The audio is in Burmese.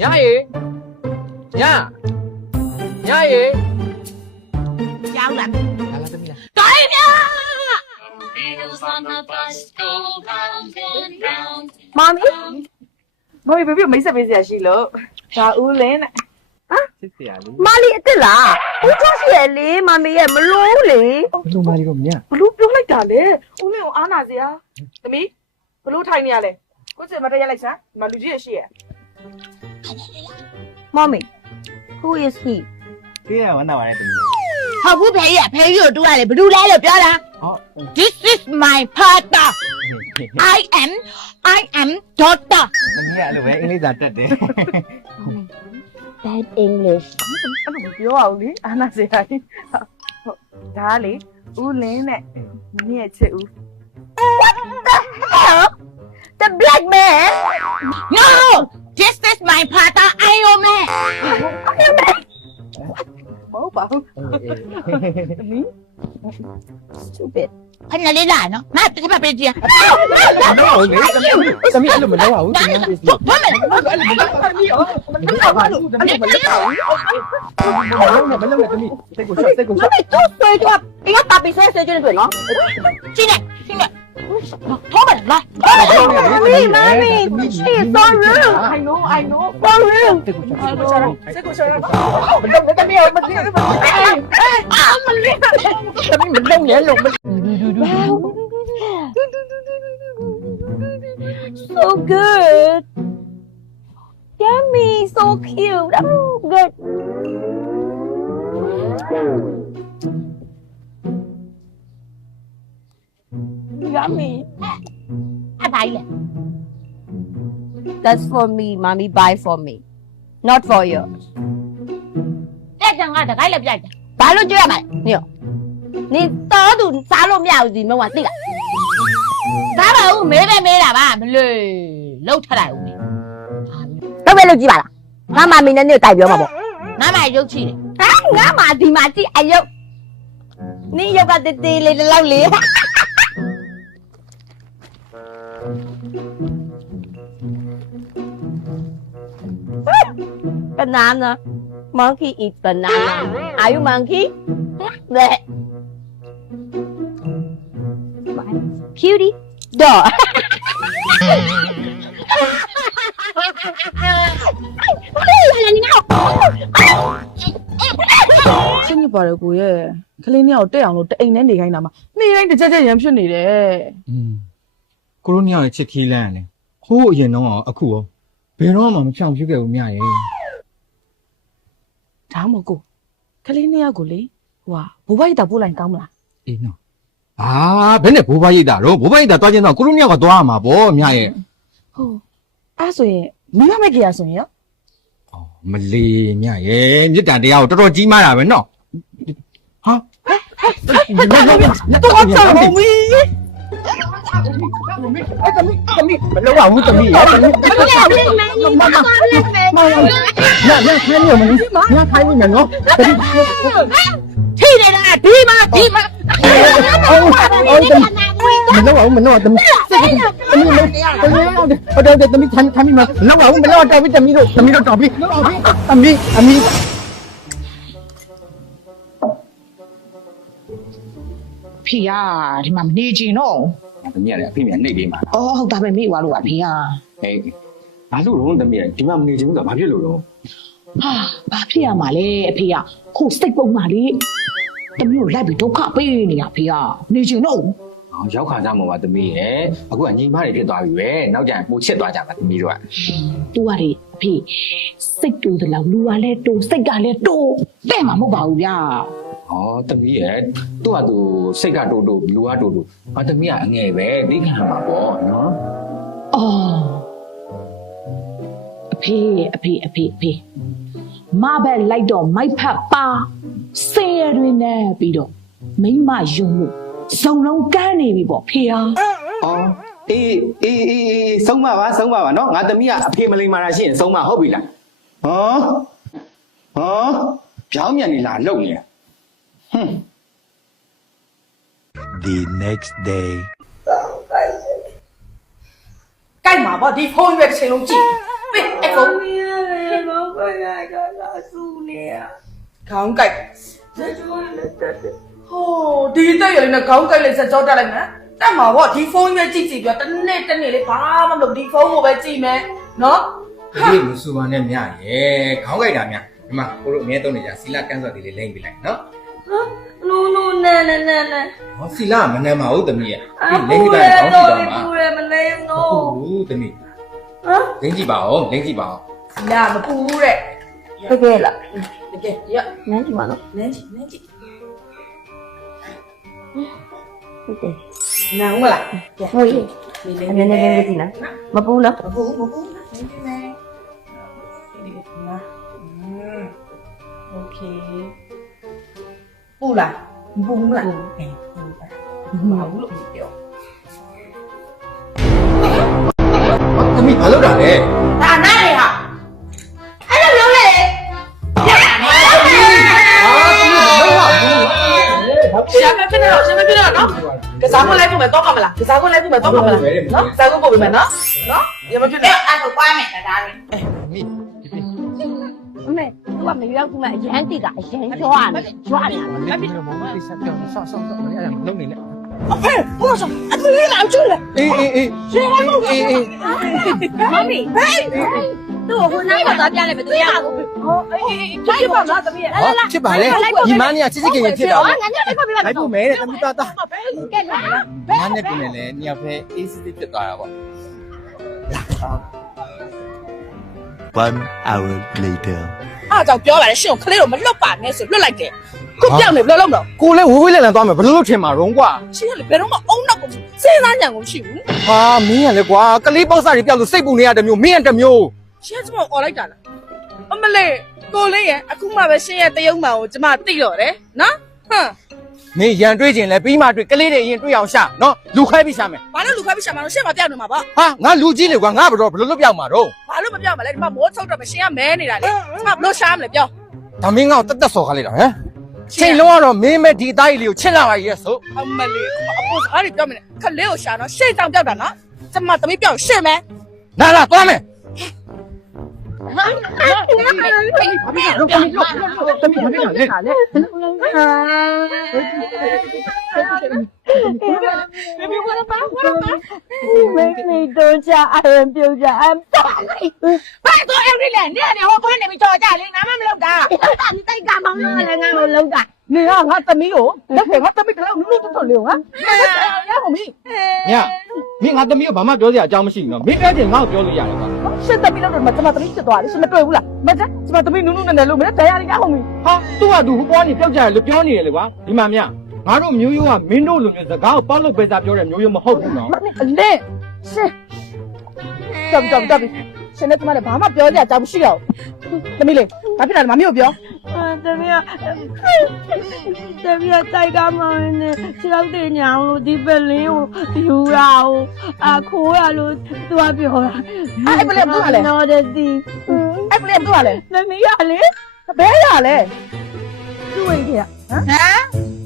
ညရေညရေရောက်လာလာသမီးလား တိုင်းဗျာမမီဘယ်မိတ်ဆက်ပေးစရာရှိလို့ဒါဦးလင်းနဲ့ စစ်စရာလေး မလီအစ်စ်လားဦးချရှိရလေမမီရဲ့မလို့လေ ဘလူမာရီတော့မြ ဘလို့ပြောလိုက်တာလေဦးလင်းကိုအားနာစရာသမီးဘလို့ထိုင်နေရလဲကိုစစ်မတရလိုက်စမ်းမလူကြီးရရှိရ Mommy, who is he? ဖေးရဝမ်းသာပါတယ်သမီး ဟုတ်ဘူးဖေးရဖေးကြီးကိုတူရတယ်ဘယ်သူလဲလို့ပြောတာ ဟော This is my father. I am daughter. သမီးကအဲ့လိုပဲအင်္ဂလိပ်စာတက်တယ် Bad English. အဲ့လိုပြောအောင်လေအားနာစရာကြီးဟုတ်ဒါလေဦးလင်းနဲ့မင်းရဲ့ချစ်ဦး Hello? The black man? No! This is my father. I am man. မဟုတ်ပါဘူးသမီး Stupid. ခဏလေးလာနော်ငါတစ်ခါပေးကြည့် တော့လေသမီးအဲ့လိုမလုပ်ရဘူးသမီးပြေးစီ ဘာမဲ အဲ့လိုမလုပ်ပါဘူးသမီးမလုပ်ပါဘူးမလုပ်နဲ့သမီးစိတ်ကိုရှော့စိတ်ကို မ ရှော့ မေတို့ဆွေးတော့ဒီကပါပေးဆွေးကျွန်းတွေ့နော်ကြည့်နေထောမလား Mommy, she is so rude. I know So rude. စိတ်ကိုရှော့ စိတ်ကိုရှော့ရတော့မလုပ်နဲ့သမီးမသိဘူး မလေး သမီးမလုပ်နဲ့လို့ So good. Yummy, so cute. Oh, good. Yummy. That's for me, mommy. Buy for me, not for you. တက်ကြငါတခိုင်းလည်းပြိုက်တယ် ဘာလို့ကြွရမှာလဲနေတော်သူစားလို့မရဘူးဒီမုံကသိလား စားပါဦးမေးပဲမေးတာပါမလို့လှုပ်ထလိုက်ဦးလေ တော့ပဲလို့ကြည့်ပါလားငါမမီနဲ့နေတိုက်ပြောမှာပေါ့ ငါမှရုပ်ချီတယ် ဟာငါမဒီမှာကြည့်အယုတ်နင်းရုပ်ကတေးသေးလေးလောက်လေးbanana monkey eat banana are you monkey that cutie dog ရှင်းနေပါတယ်ကိုရဲ့ကလေးနှစ်ယောက်တက်အောင်လို့တအိမ်နဲ့နေခိုင်းတာမှာနေ့တိုင်းတစ်ချက်ချက်ရမ်းဖြစ်နေတယ် ကိုလိုနီယာရဲ့ချစ်ခီးလန်းလေဟိုးအရင်တော့အခုရောဘယ်တော့မှမဖြောင်ပြခဲ့ဘူးမြရဲ့ ဒါမှမဟုတ်ကိုကလေးနှစ်ယောက်ကိုလေဟိုဟာဘိုးဘကြီးတာပို့လိုက်ကောင်းမလား အေးနော်အာဘယ်နဲ့ဘိုးဘရိတ်တာတော့ဘိုးဘရိတ်တာတွားချင်းတော့ကိုလိုနီယာကတွားရမှာပေါ့မြရဲ့ ဟုတ်အဲ့ဆိုရင်မိမမဲ့ကြီးရဆိုရင်ရော မလီမြရဲ့မြစ်တန်တရားကိုတော်တော်ကြီးမားတာပဲနော်ဟာ တော့တော့မမီ သမီးမလောက်ပါဘူးသမီးရဲ့သမီးမလောက်ပါဘူးမမမခိုင်းနေမလို့ညခိုင်းနေမယ်နော် ထိနေတာဒီမှာအော်သမီးမလောက်ပါဘူးမလောက်သမီးသမီးဟုတ်တယ်သမီးထိုင်မလောက်ပါဘူးမလောက်တော့ပြီသမီးတို့တော်ပြီသမီးအမီ ဖေကဒီမှာမနေချင်တော့ သမီးရတယ်အဖေမြန်နှိပ်ပေးမှာ အော်ဟုတ်တာပဲမိသွားလို့ပါဖေက ဟဲ့ဘာလို့တော့သမီးရဒီမှာမနေချင်ဘူးကဘာဖြစ်လို့တော့ ဟာဘာဖြစ်ရမှာလဲအဖေကခုစိတ်ပုံမှန်လေးတမျိုးလိုက်ပြီးဒုက္ခပေးနေတာဖေကနေချင်တော့ ရောက်ခါကြမှာပါသမီးရအခုကညီမတွေဖြစ်သွားပြီပဲနောက်ကျရင်ပိုချစ်သွားကြပါသမီးတို့က သူကလေအဖေစိတ်တူတယ်လို့လူကလည်းတူစိတ်ကလည်းတူတဲ့မှာမဟုတ်ပါဘူးဗျာ ဟောသမီးရသူ့ဟာသူစိတ်ကတိုးတိုးလူကတိုးတိုးဟာသမီးကအငယ်ပဲသိခံမှာပေါ့နော် အော်အဖေမပဲလိုက်တော့မိုက်ဖက်ပါစင်ရတွေနဲ့ပြီးတော့မိမယုံလို့ဇုံလုံးကန်းနေပြီပေါ့ဖေဟာ အော်အေးဆုံးပါပါနော်ငါသမီးကအဖေမလိမ္မာတာရှိရင်ဆုံးပါဟုတ်ပြီလားဟောပြောင်းမြန်နေလားလုံနေ The next day. ကြိုက်မှာပေါ့ဒီဖုန်းရွက်တစ်ချိန်လုံးကြည့်ပေးအဲ့ဖုန်း ခေါင်းကြိုက်ဟိုဒီတက်ရလေးနဲ့ခေါင်းကြိုက်လေးစကြောတက်လိုက်မယ်တက်မှာပေါ့ဒီဖုန်းပဲကြည့်ပြတနေ့လေးဘာမှမလုပ်ဒီဖုန်းကိုပဲကြည့်မယ်နော် ဒီမစူပါနဲ့မြရဲ့ခေါင်းကြိုက်တာမြဒီမှာကိုတို့အမြဲတုံးနေကြစီလာကန်းစော်လေးလိမ့်ပြလိုက်နော် နိုးနဲ ဟောစီလာမနှမ်းမဟုတ်သမီးရဲ့လိမ့်ပြတိုင်းခေါင်းကြည့်တော့မှာ ပူရမလဲနိုး ဟုတ်သမီးလိမ့်ကြည့်ပါဦးလိမ့်ကြည့်ပါဦး လာမပူဘူးတဲ့ တကယ်လား တကယ်ရ နန်းကြည့်မနော် နန်းကြည့် ဟုတ်တယ် နားဦးမလား ဟိုကြီးအမြဲတမ်းလေးကြည့်နော်မပူနော် မပူနန်းကြည့်မယ်ဒီနာโอเคပူလားမပူဘူးလားပူပါဘူးလို့ပြော သမီးဘာလုပ်တာလဲ ဒါနားလေဟာအဲ့လိုလုံးလေ ရှာမဖြစ်တော့နော်ကစားခွင့်လိုက်ဖို့မယ်တော့ကမလားကစားခွင့်လိုက်ဖို့မယ်တော့ကမလားနော်ကစားခွင့်ပို့ပေးမယ်နော်ရမဖြစ်နဲ့အဲ့ဒါကွာမယ်ဒါလေး သမီး အမေသူကမရောက်ဘူးမအရန်တိကအရန်ကြွားနေကြွားနေ မဖြစ်တော့မမလေးဆက်ပြောင်းဆောင်းမရမလုံးနေနဲ့ အဖေဘုရားဆောင်အတူလေးလာကျူလေ အေးရှင်းပါဦးအေး မမီဟေးသူ့ကိုနိုင်တော့ပြလိုက်မယ်သူရအောင် ဟောအေးဖြစ်ပါလားသမီး ဖြစ်ပါလေဒီမန်းကြီးကချစ်ချစ်ခင်ခင်ဖြစ်တော့ ငါညလိုက်ပါပြပါ လိုက်ဖို့မဲတဲ့သမီးသား ကဲလာ မန်းနဲ့ပြင်လေညောင်ဖဲအေးစစ်စစ်ဖြစ်သွားတာပေါ့ 1 hour later. အားကြောင့်ပြောပါတယ်ရှင်ကိုခလေးတော့မလွတ်ပါနဲ့ဆိုလွတ်လိုက်တယ်ခုပြောင်းနေဘယ်လိုလုပ်တော့ ကိုလည်းဝေးဝေးလည်လည်သွားမယ်ဘယ်လိုလုပ်ထင်မှာရုံးကွာ ရှင်ကလည်းဘယ်တော့မှအုံနောက်ကိုစဉ်းစားညံကိုရှိဘူး ဟာမင်းရလေကွာကလေးပေါက်စားတွေပြောက်လို့စိတ်ပူနေရတဲ့မျိုးမင်းရတဲ့မျိုး ရှင်ကကျမអော်လိုက်တာလားအမလေးကိုလေးရဲ့အခုမှပဲရှင်ရဲ့တယုံမှန်ကိုကျမသိတော့တယ်နော်ဟမ် မင်းရန်တွေးခြင်းလဲပြီးမှတွေ့ကလေးတွေရင်တွေ့အောင်ရှာနော်လူခွဲပြီးရှာမယ် ဘာလို့လူခွဲပြီးရှာမှာလို့ရှင်းမပြောက်နေမှာပေါ့ ဟာငါလူကြီးလေကွာငါဘယ်လိုလုပ်ပြောက်မှာတော့ ဘာလို့မပြောက်မှာလဲဒီမှာမိုးချုပ်တော့မရှင်းကမဲနေတာလေဒီမှာဘလို့ရှာမလဲပြော ဒါမင်းငါ့ကိုတက်စော်ခါလိုက်တာဟမ်ချိန်လုံးကတော့မင်းမဲ့ဒီအသားကြီးလေးကိုချစ်လာပါရဲ့ဆို အမလေးအပေါ်စားတွေပြောမနေခလေးကိုရှာတော့ရှေ့တောင်ပြောက်တာနော်ကျမသမီးပြောက်ရှင်းမယ် လာသွားမယ် ဟာ တမီးဘာဖြစ်လဲ မင်းနေတော့ချာအရင်ပြုတ်ကြအမ်တော်လိုက် ဘာတော့အဲ့ဒီလေနေနေဟောခွန်းနေပြီးကြော်ကြလေငါမှမလုပ်တာ ဒီတိုက်ကမောင်းလို့လည်းငါ့ကိုလုံးတာ နေကငါသမီးကိုလက်ဖက်ငါသမီးတလောက်နုနုတွတ်လေးကိုငါရပါမီး ညမင်းငါသမီးကိုဘာမှပြောစရာအကြောင်းမရှိဘူးနော်မင်းပြောချင်ငါ့ကိုပြောလို့ရတယ်ကွာ ရှစ်သမီးလောက်တော့ကျမသမီးဖြစ်သွားတယ်ရှင်မတွေ့ဘူးလားမကြကျမသမီးနုနုနဲ့နဲ့လို့မင်းတရားရရအောင်မီး ဟာသူ့ဟာသူဟိုပွားနေပြောက်ကြတယ်လို့ပြောနေတယ်လေကွာဒီမှာမြငါတို့မျိုးရိုးကမင်းတို့လိုမျိုးစကားကိုပေါက်လို့ပဲစားပြောတဲ့မျိုးရိုးမဟုတ်ဘူးနော် အလင်းရှင်ကြောက်ရှင်နဲ့ကျမလည်းဘာမှပြောကြအကြောင်းမရှိတော့သမီးလေးဘာဖြစ်လဲမမီးကိုပြော တမီးတိုက်ကမောင်းနေခြေထောက်တင်ညာလို့ဒီပလင်းကိုယူရအောင်ခိုးရလို့သူကပြောတာနော်တဲ့ဒီ အဲ့ပလေးဘာလဲ တမီးရလေ ဘဲရလဲ သူ့ဝိတ်ကဟမ်